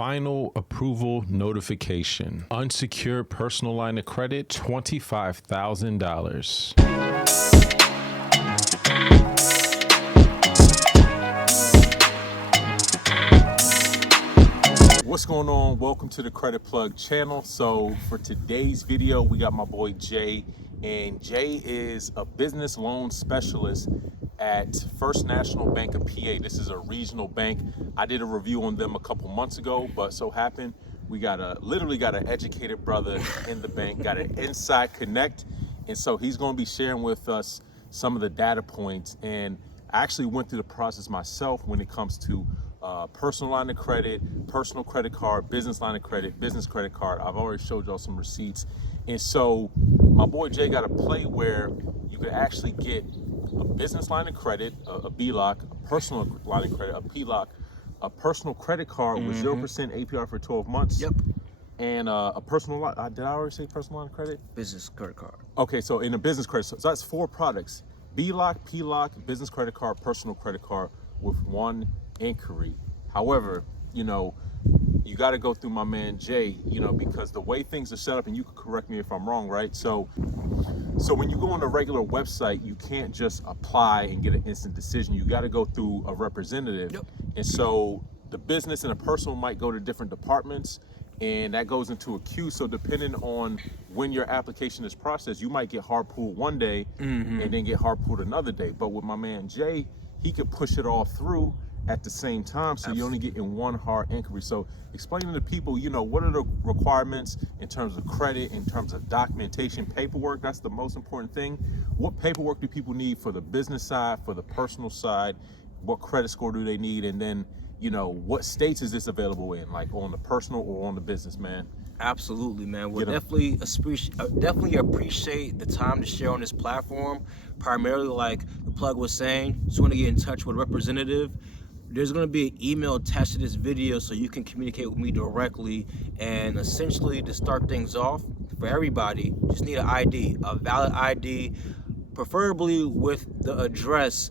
Final approval notification. Unsecured personal line of credit, $25,000. What's going on? Welcome to the Credit Plug channel. So for today's video, we got my boy Jay, and Jay is a business loan specialist at First National Bank of PA. This is a regional bank. I did a review on them a couple months ago, but so happened we literally got an educated brother in the bank, got an inside connect, and so he's going to be sharing with us some of the data points. And I actually went through the process myself when it comes to personal line of credit, personal credit card, business line of credit, business credit card. I've already showed y'all some receipts. And so my boy Jay got a play where you could actually get a business line of credit, a BLOC, a personal line of credit, a PLOC, a personal credit card with 0% APR for 12 months. Yep. And a personal line, did I already say personal line of credit? Business credit card. Okay, so in a business credit, so that's 4 products: BLOC, PLOC, business credit card, personal credit card with 1 inquiry. However, you got to go through my man Jay, because the way things are set up, and you can correct me if I'm wrong, right? So when you go on a regular website, you can't just apply and get an instant decision. You got to go through a representative. Yep. And so the business and the personal might go to different departments, and that goes into a queue. So depending on when your application is processed, you might get hard pulled one day and then get hard pulled another day. But with my man Jay, he could push it all through at the same time, so you only get in 1 hard inquiry. So explaining to people, what are the requirements in terms of credit, in terms of documentation, paperwork. That's the most important thing. What paperwork do people need for the business side, for the personal side? What credit score do they need? And then, what states is this available in, like on the personal or on the business, man? Absolutely, man. We'll definitely appreciate the time to share on this platform. Primarily, like the plug was saying, just want to get in touch with a representative. There's going to be an email attached to this video so you can communicate with me directly. And essentially, to start things off, for everybody, just need an ID, a valid ID, preferably with the address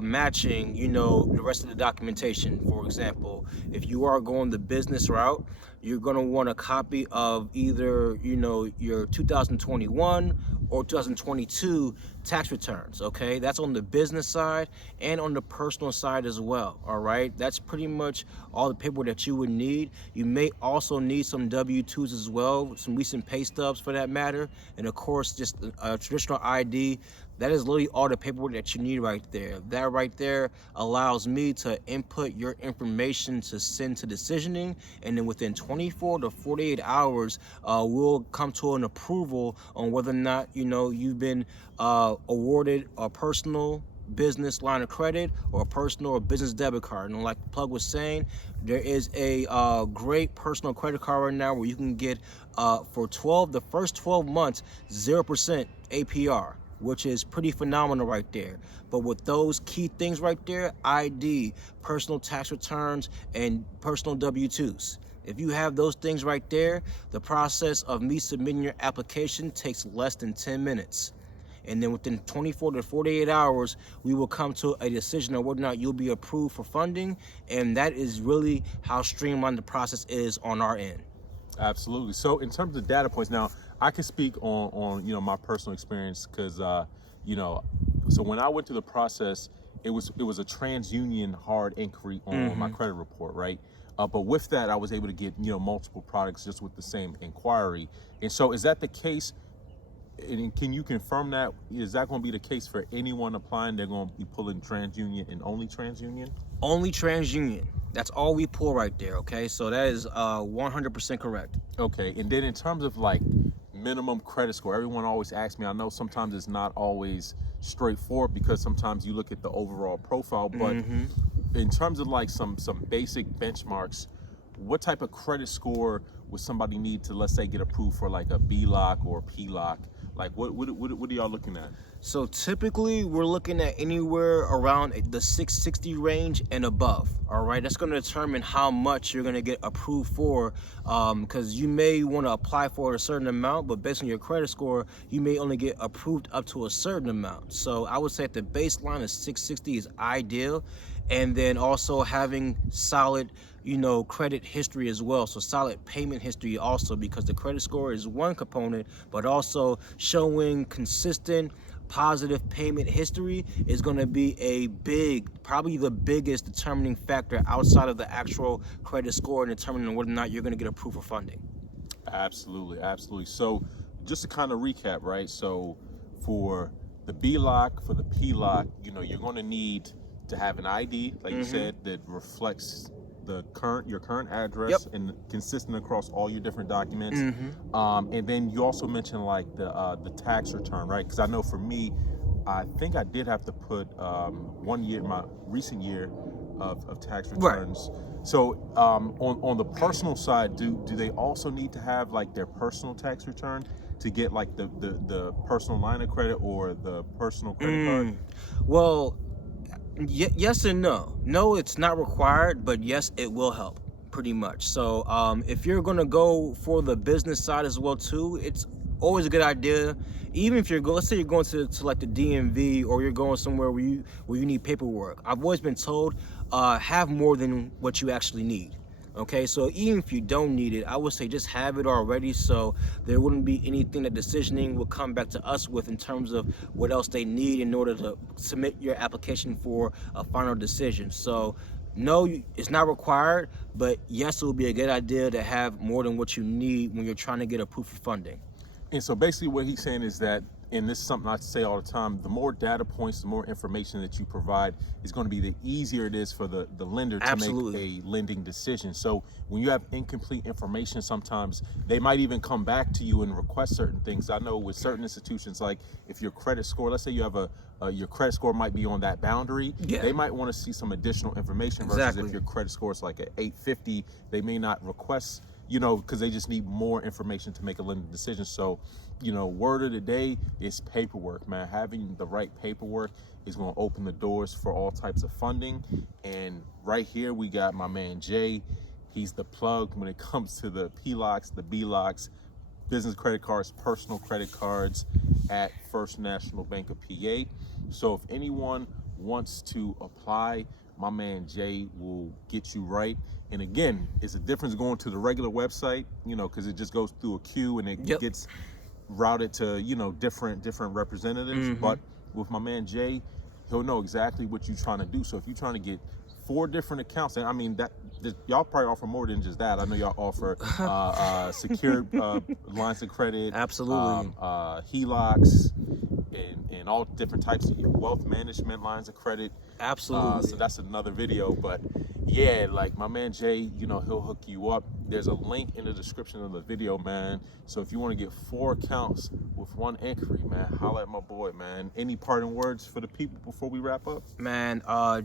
matching, the rest of the documentation. For example, if you are going the business route, you're going to want a copy of either, your 2021 or 2022 tax returns, okay? That's on the business side and on the personal side as well, all right? That's pretty much all the paperwork that you would need. You may also need some W-2s as well, some recent pay stubs for that matter, and of course, just a traditional ID. That is literally all the paperwork that you need right there. That right there allows me to input your information to send to decisioning, and then within 24 to 48 hours, we'll come to an approval on whether or not, you've been awarded a personal business line of credit or a personal or business debit card. And like the plug was saying, there is a great personal credit card right now where you can get for the first 12 months, 0% APR, which is pretty phenomenal right there. But with those key things right there, ID, personal tax returns, and personal W-2s. If you have those things right there, the process of me submitting your application takes less than 10 minutes. And then within 24 to 48 hours, we will come to a decision on whether or not you'll be approved for funding. And that is really how streamlined the process is on our end. Absolutely. So in terms of data points, now I can speak on my personal experience because so when I went through the process, it was a TransUnion hard inquiry on my credit report, right? But with that, I was able to get multiple products just with the same inquiry. And so is that the case? And can you confirm that? Is that going to be the case for anyone applying? They're going to be pulling TransUnion and only TransUnion? Only TransUnion. That's all we pull right there, okay? So that is 100% correct. Okay, and then in terms of like minimum credit score, everyone always asks me, I know sometimes it's not always straightforward because sometimes you look at the overall profile, but in terms of like some basic benchmarks, what type of credit score would somebody need to, let's say, get approved for like a BLOC or a PLOC? Like what are y'all looking at? So typically we're looking at anywhere around the 660 range and above. All right, that's going to determine how much you're going to get approved for, because you may want to apply for a certain amount, but based on your credit score, you may only get approved up to a certain amount. So I would say the baseline of 660 is ideal, and then also having solid credit history as well. So solid payment history also, because the credit score is one component, but also showing consistent positive payment history is going to be probably the biggest determining factor outside of the actual credit score and determining whether or not you're going to get approved for funding. Absolutely, absolutely. So just to kind of recap, right? So for the BLOC, for the PLOC, you're going to need to have an ID, like you said, that reflects your current address and consistent across all your different documents. And then you also mentioned like the tax return, right? Because I know for me, I think I did have to put 1 year, my recent year of tax returns. Right. So on the personal side, do they also need to have like their personal tax return to get like the personal line of credit or the personal credit card? Well, yes and no. No, it's not required, but yes, it will help pretty much. So if you're gonna go for the business side as well too, it's always a good idea. Even if let's say you're going to like the DMV, or you're going somewhere where you need paperwork. I've always been told have more than what you actually need. Okay, so even if you don't need it, I would say just have it already, so there wouldn't be anything that decisioning will come back to us with in terms of what else they need in order to submit your application for a final decision. So no, it's not required, but yes, it would be a good idea to have more than what you need when you're trying to get approved for funding. And so basically what he's saying is that, and this is something I say all the time, the more data points, the more information that you provide is going to be the easier it is for the lender to make a lending decision. So when you have incomplete information, sometimes they might even come back to you and request certain things. I know with certain institutions, like if your credit score, let's say you have your credit score might be on that boundary, they might want to see some additional information versus if your credit score is like an 850, they may not request, because they just need more information to make a lending decision. So, word of the day is paperwork, man. Having the right paperwork is going to open the doors for all types of funding. And right here, we got my man, Jay. He's the plug when it comes to the PLOCs, the BLOCs, business credit cards, personal credit cards at First National Bank of PA. So if anyone wants to apply, my man Jay will get you right. And again, it's a difference going to the regular website, because it just goes through a queue and it gets routed to, different representatives. But with my man Jay, he'll know exactly what you're trying to do. So if you're trying to get 4 different accounts, and I mean y'all probably offer more than just that. I know y'all offer secured lines of credit, absolutely, HELOCs, and all different types of wealth management lines of credit. Absolutely. So that's another video, but yeah, like my man Jay, he'll hook you up. There's a link in the description of the video, man. So if you want to get 4 accounts with 1 inquiry, man, holla at my boy, man. Any parting words for the people before we wrap up? Man, I'm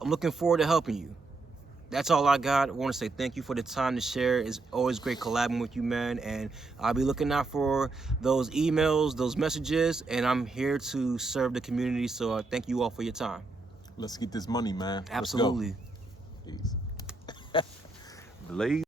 looking forward to helping you. That's all I got. I want to say thank you for the time to share. It's always great collabing with you, man. And I'll be looking out for those emails, those messages, and I'm here to serve the community. So thank you all for your time. Let's get this money, man. Absolutely. Peace. Blaze.